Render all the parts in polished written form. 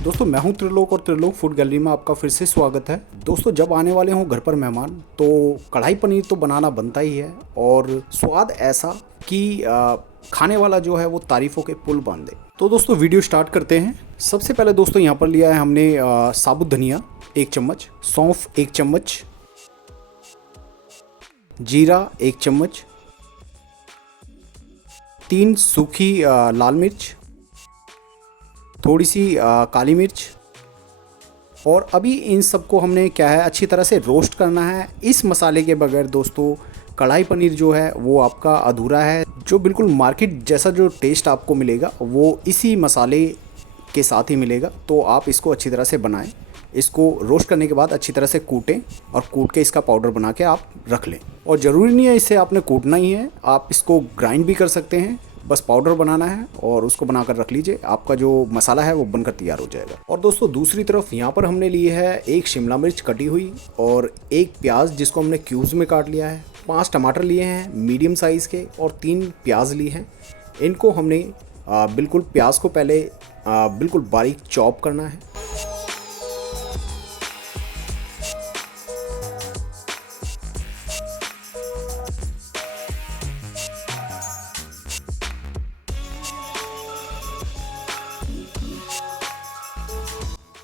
दोस्तों मैं हूं त्रिलोक और त्रिलोक फूड गैलरी में आपका फिर से स्वागत है। दोस्तों जब आने वाले हों घर पर मेहमान तो कढ़ाई पनीर तो बनाना बनता ही है और स्वाद ऐसा कि खाने वाला जो है वो तारीफ़ों के पुल बांध दे। तो दोस्तों वीडियो स्टार्ट करते हैं। सबसे पहले दोस्तों यहाँ पर लिया है हमने साबुत धनिया 1 चम्मच, सौंफ 1 चम्मच, जीरा 1 चम्मच, 3 सूखी लाल मिर्च, थोड़ी सी काली मिर्च। और अभी इन सबको हमने क्या है अच्छी तरह से रोस्ट करना है। इस मसाले के बगैर दोस्तों कढ़ाई पनीर जो है वो आपका अधूरा है। जो बिल्कुल मार्केट जैसा जो टेस्ट आपको मिलेगा वो इसी मसाले के साथ ही मिलेगा। तो आप इसको अच्छी तरह से बनाएं। इसको रोस्ट करने के बाद अच्छी तरह से कूटें और कूट के इसका पाउडर बना के आप रख लें। और ज़रूरी नहीं है इसे आपने कूटना ही है, आप इसको ग्राइंड भी कर सकते हैं। बस पाउडर बनाना है और उसको बनाकर रख लीजिए, आपका जो मसाला है वो बनकर तैयार हो जाएगा। और दोस्तों दूसरी तरफ यहाँ पर हमने लिए है 1 शिमला मिर्च कटी हुई और 1 प्याज जिसको हमने क्यूब्स में काट लिया है, 5 टमाटर लिए हैं मीडियम साइज़ के और 3 प्याज लिए हैं। इनको हमने बिल्कुल प्याज को पहले बिल्कुल बारीक चॉप करना है।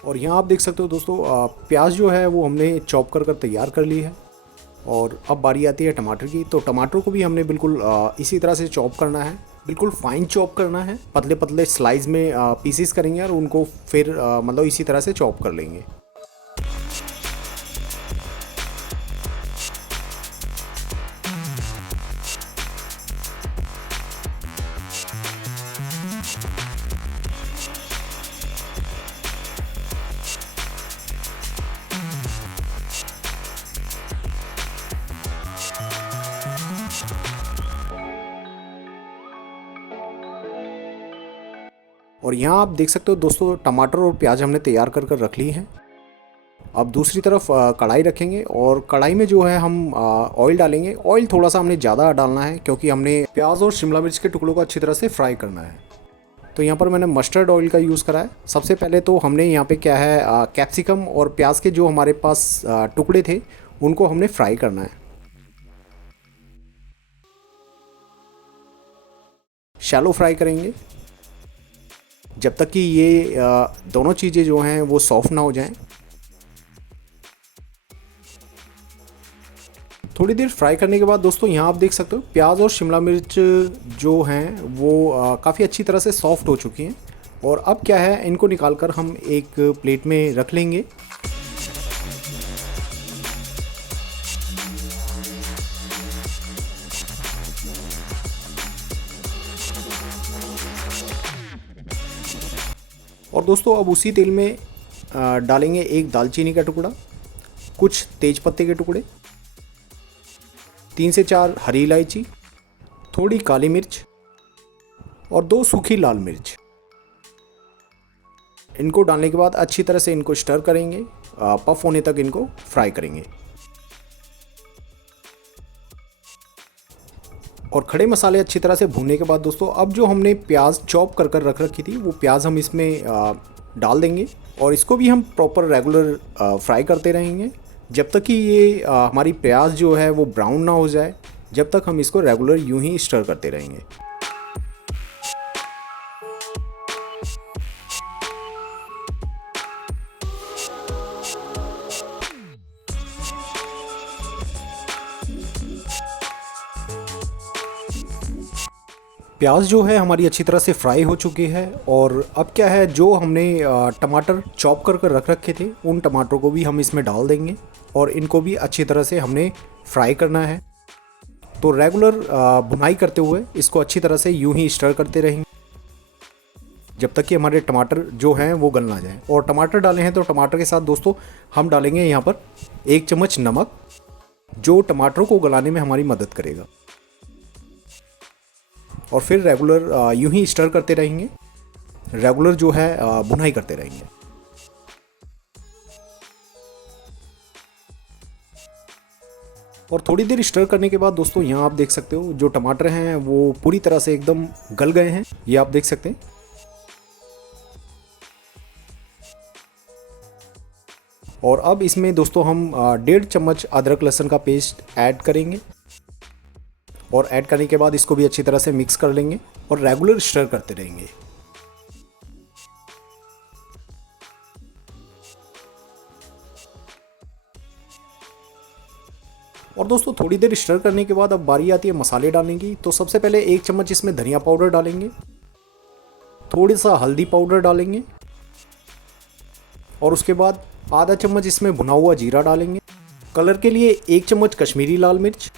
और यहाँ आप देख सकते हो दोस्तों प्याज जो है वो हमने चॉप कर तैयार कर ली है। और अब बारी आती है टमाटर की। तो टमाटर को भी हमने बिल्कुल इसी तरह से चॉप करना है, बिल्कुल फाइन चॉप करना है। पतले पतले स्लाइस में पीसेस करेंगे और उनको फिर मतलब इसी तरह से चॉप कर लेंगे। और यहाँ आप देख सकते हो दोस्तों टमाटर और प्याज हमने तैयार कर रख ली हैं। अब दूसरी तरफ कढ़ाई रखेंगे और कढ़ाई में जो है हम ऑयल डालेंगे। ऑयल थोड़ा सा हमने ज़्यादा डालना है क्योंकि हमने प्याज और शिमला मिर्च के टुकड़ों को अच्छी तरह से फ्राई करना है। तो यहाँ पर मैंने मस्टर्ड ऑयल का यूज़ करा है। सबसे पहले तो हमने यहाँ पे क्या है कैप्सिकम और प्याज के जो हमारे पास टुकड़े थे उनको हमने फ्राई करना है। शैलो फ्राई करेंगे जब तक कि ये दोनों चीज़ें जो हैं वो सॉफ्ट ना हो जाएं। थोड़ी देर फ्राई करने के बाद दोस्तों यहाँ आप देख सकते हो प्याज और शिमला मिर्च जो हैं वो काफ़ी अच्छी तरह से सॉफ्ट हो चुकी हैं। और अब क्या है इनको निकालकर हम एक प्लेट में रख लेंगे। और दोस्तों अब उसी तेल में डालेंगे 1 दालचीनी का टुकड़ा, कुछ तेज पत्ते के टुकड़े, 3 से 4 हरी इलायची, थोड़ी काली मिर्च और 2 सूखी लाल मिर्च। इनको डालने के बाद अच्छी तरह से इनको स्टर करेंगे, पफ होने तक इनको फ्राई करेंगे। और खड़े मसाले अच्छी तरह से भूनने के बाद दोस्तों अब जो हमने प्याज चॉप कर रख रखी थी वो प्याज हम इसमें डाल देंगे और इसको भी हम प्रॉपर रेगुलर फ्राई करते रहेंगे जब तक कि ये हमारी प्याज जो है वो ब्राउन ना हो जाए। जब तक हम इसको रेगुलर यूं ही स्टर करते रहेंगे। प्याज जो है हमारी अच्छी तरह से फ्राई हो चुकी है। और अब क्या है जो हमने टमाटर चॉप कर रख रखे थे उन टमाटरों को भी हम इसमें डाल देंगे और इनको भी अच्छी तरह से हमने फ्राई करना है। तो रेगुलर भुनाई करते हुए इसको अच्छी तरह से यूं ही स्टर करते रहेंगे जब तक कि हमारे टमाटर जो हैं वो गल ना जाएं। और टमाटर डाले हैं तो टमाटर के साथ दोस्तों हम डालेंगे यहाँ पर 1 चम्मच नमक जो टमाटरों को गलाने में हमारी मदद करेगा। और फिर रेगुलर यूं ही स्टर करते रहेंगे, रेगुलर जो है भुनाई करते रहेंगे। और थोड़ी देर स्टर करने के बाद दोस्तों यहाँ आप देख सकते हो जो टमाटर हैं वो पूरी तरह से एकदम गल गए हैं, ये आप देख सकते हैं। और अब इसमें दोस्तों हम 1.5 चम्मच अदरक लहसुन का पेस्ट ऐड करेंगे और ऐड करने के बाद इसको भी अच्छी तरह से मिक्स कर लेंगे और रेगुलर स्टर करते रहेंगे। और दोस्तों थोड़ी देर स्टर करने के बाद अब बारी आती है मसाले डालने की। तो सबसे पहले 1 चम्मच इसमें धनिया पाउडर डालेंगे, थोड़ी सा हल्दी पाउडर डालेंगे और उसके बाद आधा चम्मच इसमें भुना हुआ जीरा डालेंगे। कलर के लिए 1 चम्मच कश्मीरी लाल मिर्च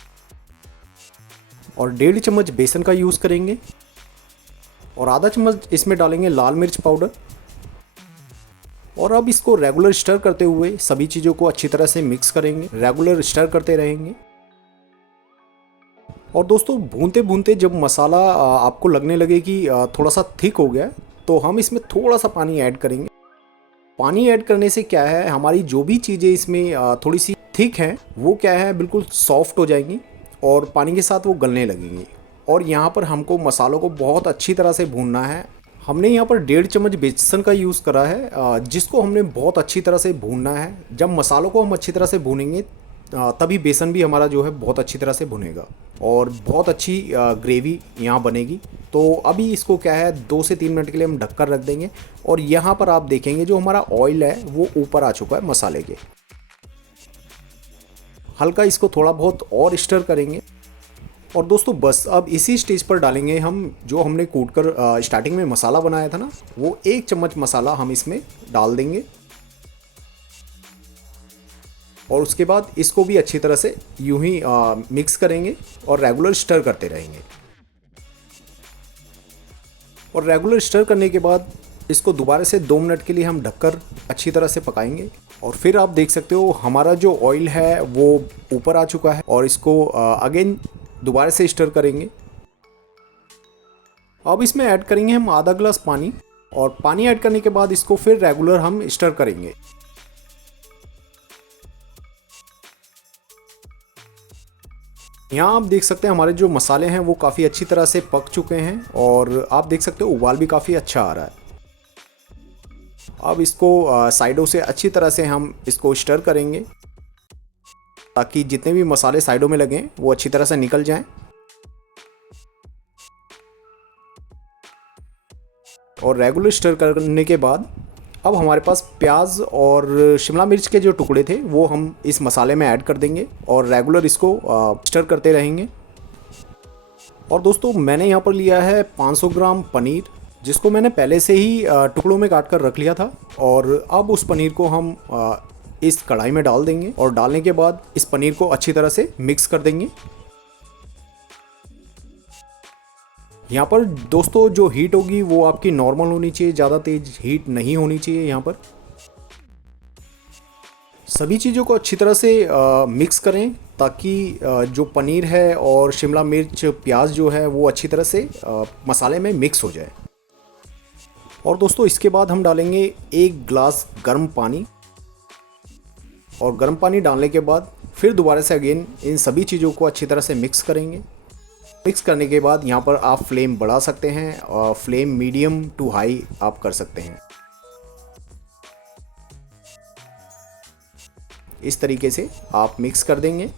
और 1.5 चम्मच बेसन का यूज़ करेंगे और आधा चम्मच इसमें डालेंगे लाल मिर्च पाउडर। और अब इसको रेगुलर स्टर करते हुए सभी चीज़ों को अच्छी तरह से मिक्स करेंगे, रेगुलर स्टर करते रहेंगे। और दोस्तों भूनते भूनते जब मसाला आपको लगने लगे कि थोड़ा सा थिक हो गया तो हम इसमें थोड़ा सा पानी ऐड करेंगे। पानी ऐड करने से क्या है, हमारी जो भी चीज़ें इसमें थोड़ी सी थिक हैं वो क्या है बिल्कुल सॉफ्ट हो जाएंगी और पानी के साथ वो गलने लगेंगी। और यहाँ पर हमको मसालों को बहुत अच्छी तरह से भूनना है। हमने यहाँ पर 1.5 चम्मच बेसन का यूज़ करा है जिसको हमने बहुत अच्छी तरह से भूनना है। जब मसालों को हम अच्छी तरह से भूनेंगे तभी बेसन भी हमारा जो है बहुत अच्छी तरह से भुनेगा और बहुत अच्छी ग्रेवी यहाँ बनेगी। तो अभी इसको क्या है 2 से 3 मिनट के लिए हम ढककर रख देंगे। और यहाँ पर आप देखेंगे जो हमारा ऑयल है वो ऊपर आ चुका है मसाले के। हल्का इसको थोड़ा बहुत और स्टर करेंगे। और दोस्तों बस अब इसी स्टेज पर डालेंगे हम जो हमने कूट कर स्टार्टिंग में मसाला बनाया था ना, वो 1 चम्मच मसाला हम इसमें डाल देंगे और उसके बाद इसको भी अच्छी तरह से यूं ही मिक्स करेंगे और रेगुलर स्टर करते रहेंगे। और रेगुलर स्टर करने के बाद इसको दोबारा से 2 मिनट के लिए हम ढककर अच्छी तरह से पकाएंगे। और फिर आप देख सकते हो हमारा जो ऑयल है वो ऊपर आ चुका है और इसको अगेन दोबारा से स्टर करेंगे। अब इसमें ऐड करेंगे हम आधा ग्लास पानी और पानी ऐड करने के बाद इसको फिर रेगुलर हम स्टर करेंगे। यहाँ आप देख सकते हैं हमारे जो मसाले हैं वो काफ़ी अच्छी तरह से पक चुके हैं और आप देख सकते हो उबाल भी काफ़ी अच्छा आ रहा है। अब इसको साइडों से अच्छी तरह से हम इसको स्टर करेंगे ताकि जितने भी मसाले साइडों में लगे वो अच्छी तरह से निकल जाएं। और रेगुलर स्टर करने के बाद अब हमारे पास प्याज और शिमला मिर्च के जो टुकड़े थे वो हम इस मसाले में ऐड कर देंगे और रेगुलर इसको स्टर करते रहेंगे। और दोस्तों मैंने यहाँ पर लिया है 500 ग्राम पनीर जिसको मैंने पहले से ही टुकड़ों में काट कर रख लिया था। और अब उस पनीर को हम इस कढ़ाई में डाल देंगे और डालने के बाद इस पनीर को अच्छी तरह से मिक्स कर देंगे। यहाँ पर दोस्तों जो हीट होगी वो आपकी नॉर्मल होनी चाहिए, ज़्यादा तेज हीट नहीं होनी चाहिए। यहाँ पर सभी चीज़ों को अच्छी तरह से मिक्स करें ताकि जो पनीर है और शिमला मिर्च प्याज जो है वो अच्छी तरह से मसाले में मिक्स हो जाए। और दोस्तों इसके बाद हम डालेंगे 1 गिलास गर्म पानी और गर्म पानी डालने के बाद फिर दोबारा से अगेन इन सभी चीज़ों को अच्छी तरह से मिक्स करेंगे। मिक्स करने के बाद यहाँ पर आप फ्लेम बढ़ा सकते हैं और फ्लेम मीडियम टू हाई आप कर सकते हैं। इस तरीके से आप मिक्स कर देंगे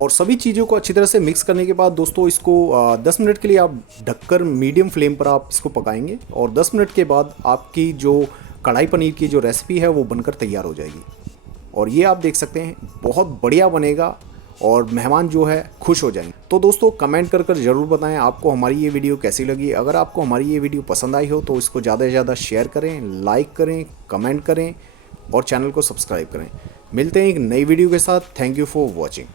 और सभी चीज़ों को अच्छी तरह से मिक्स करने के बाद दोस्तों इसको 10 मिनट के लिए आप ढककर मीडियम फ्लेम पर आप इसको पकाएंगे। और 10 मिनट के बाद आपकी जो कढ़ाई पनीर की जो रेसिपी है वो बनकर तैयार हो जाएगी। और ये आप देख सकते हैं बहुत बढ़िया बनेगा और मेहमान जो है खुश हो जाएंगे। तो दोस्तों कमेंट कर ज़रूर बताएं आपको हमारी ये वीडियो कैसी लगी। अगर आपको हमारी ये वीडियो पसंद आई हो तो इसको ज़्यादा से ज़्यादा शेयर करें, लाइक करें, कमेंट करें और चैनल को सब्सक्राइब करें। मिलते हैं एक नई वीडियो के साथ। Thank you for watching.